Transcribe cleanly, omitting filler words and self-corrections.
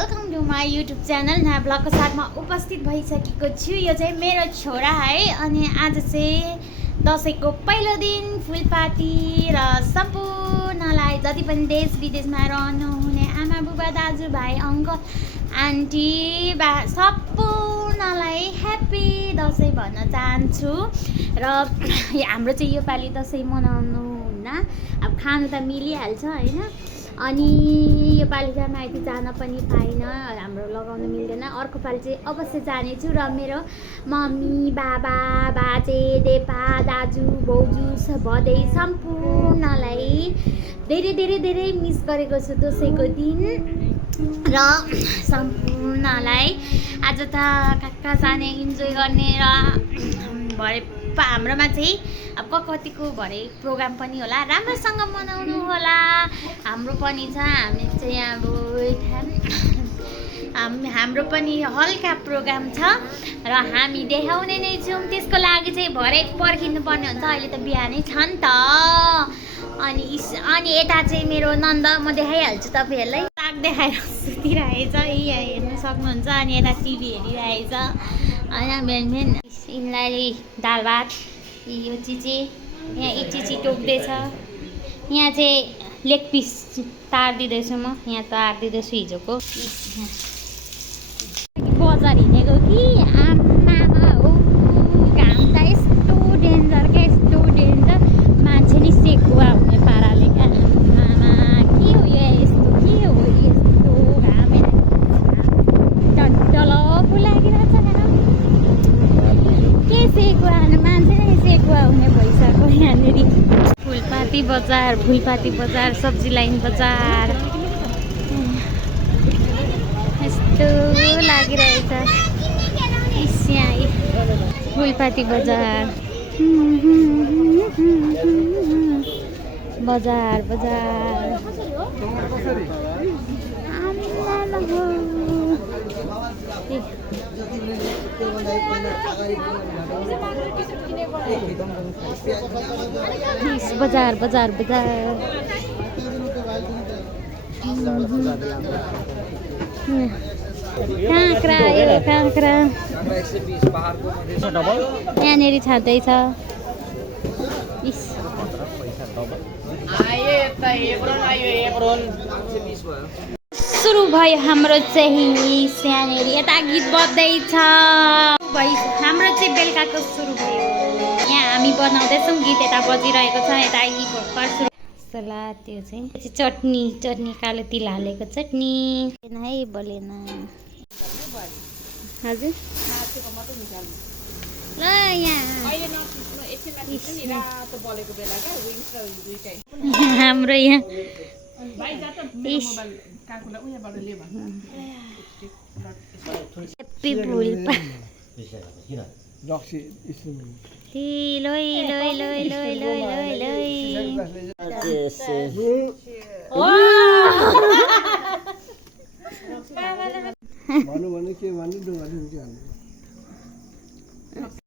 Welcome to my YouTube channel नयाँ ब्लगको साथमा उपस्थित भइसकेको छु। यो चाहिँ मेरो छोरा है। अनि आज चाहिँ दसैँको पहिलो दिन फुलपाती र सम्पूर्णलाई जति पनि देश विदेशमा रहनुहुने आमा बुबा दाजुभाइ अङ्कल आन्टी बा सम्पूर्णलाई ह्याप्पी दसैँ भन्न चाहन्छु। र हाम्रो चाहिँ योपालि दसैँ मनाउनु हुन्न, अब खानु त मिलिहाल्छ होइन। अनि योपालि चाहिँ माइती जान पनि पाइनँ, हाम्रो लगाउन मिल्दैन। अर्को पालि चाहिँ अवश्य जानेछु र मेरो मम्मी बाबा बाजे देपा दाजु भाउजू भदै सम्पूर्णलाई धेरै धेरै धेरै मिस गरेको छु दसैँको दिन। र सम्पूर्णलाई आज त कहाँ जाने इन्जोय गर्ने र भरे हाम्रोमा चाहिँ अब कतिको भरे प्रोग्राम पनि होला, राम्रोसँग मनाउनु होला। हाम्रो पनि छ, हामी चाहिँ अब हाम्रो पनि हल्का प्रोग्राम छ र हामी देखाउने नै छौँ। त्यसको लागि चाहिँ भरे पर्खिनु पर्ने हुन्छ, अहिले त बिहानै छ नि त। अनि यता चाहिँ मेरो नन्द, म देखाइहाल्छु तपाईँहरूलाई। साग देखाएर सुतिरहेछ, यहाँ हेर्नु सक्नुहुन्छ। अनि यता टिभी हेरिरहेछ होइन। मेन यिनलाई दाल भात, यो चिची यहाँ इचिची टोक्दैछ। यहाँ चाहिँ लेग पिस तारिदिँदैछु म, यहाँ तारिदिँदैछु हिजोको। बजार हिँडेको कि आमामा हो, घाम त यस्तो डेन्जर क्या, यस्तो डेन्जर। मान्छे नि सेकुवा हुने पाराले क्या। आमा के हो यो, यस्तो के हो यस्तो घाम, डल्लो लागिरहेछ घाम। के सेकुवा, मान्छे नै सेकुवा हुने भइसक्यो यहाँनिर। फुलपाती बजार सब्जी लाइन बजार यस्तो लागिरहेछ। फुलपाती बजार बजार बजार बजार बजार बजार काँक्रा, यो काँक्रा यहाँनिर छाँदैछ। सुरु भयो हाम्रो चाहिँ यहाँनिर, यता गीत बज्दैछ। हाम्रो चाहिँ बेलुकाको सुरु भयो। यहाँ हामी बनाउँदैछौँ, गीत यता बजिरहेको छ। यता गीत सलाद, त्यो चाहिँ चटनी कालो तिल हालेको चटनी है। बोलेन हजुर ल यहाँ हाम्रो यहाँ